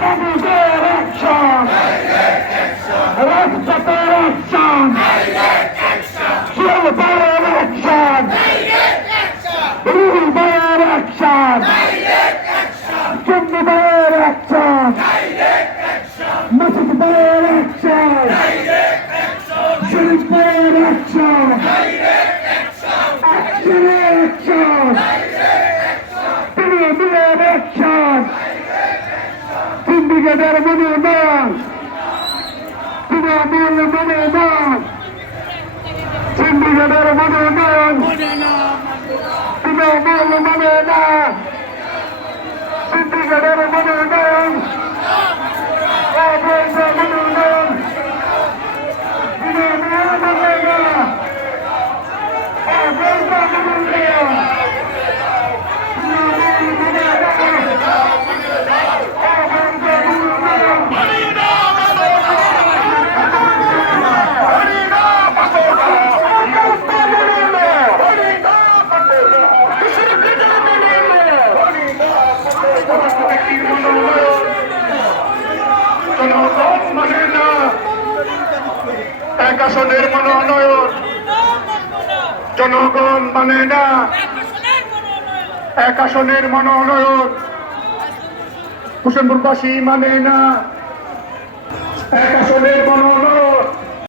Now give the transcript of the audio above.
বাবুদের অ্যাকশন, রাজপথের action, শিলপায়ের action, Ruhul ভাইয়ের অ্যাকশন, চন্দ্র ভাইয়ের অ্যাকশন, মাসুদ ভাইয়ের অ্যাকশন, শরীফ ভাইয়ের অ্যাকশন, অ্যাকশনের অ্যাকশন, তৃণমূলের অ্যাকশন, সিন্ডিকেটের মনোনয়ন, তৃণমূল মনোনয়ন, সিন্ডিকেটের মনোনয়ন, তৃণমূল মনোনয়ন, সিন্ডিকেটের মনোনয়ন, অবৈধ মনোনয়ন, তৃণমূল মনোনয়ন, অবৈধ মনোনয়ন, জনগণ মানে না এক আসনের মনোনয়ন, জনগণ মানে না এক আসনের মনোনয়ন, হোসেনপুরবাসী মানে না এক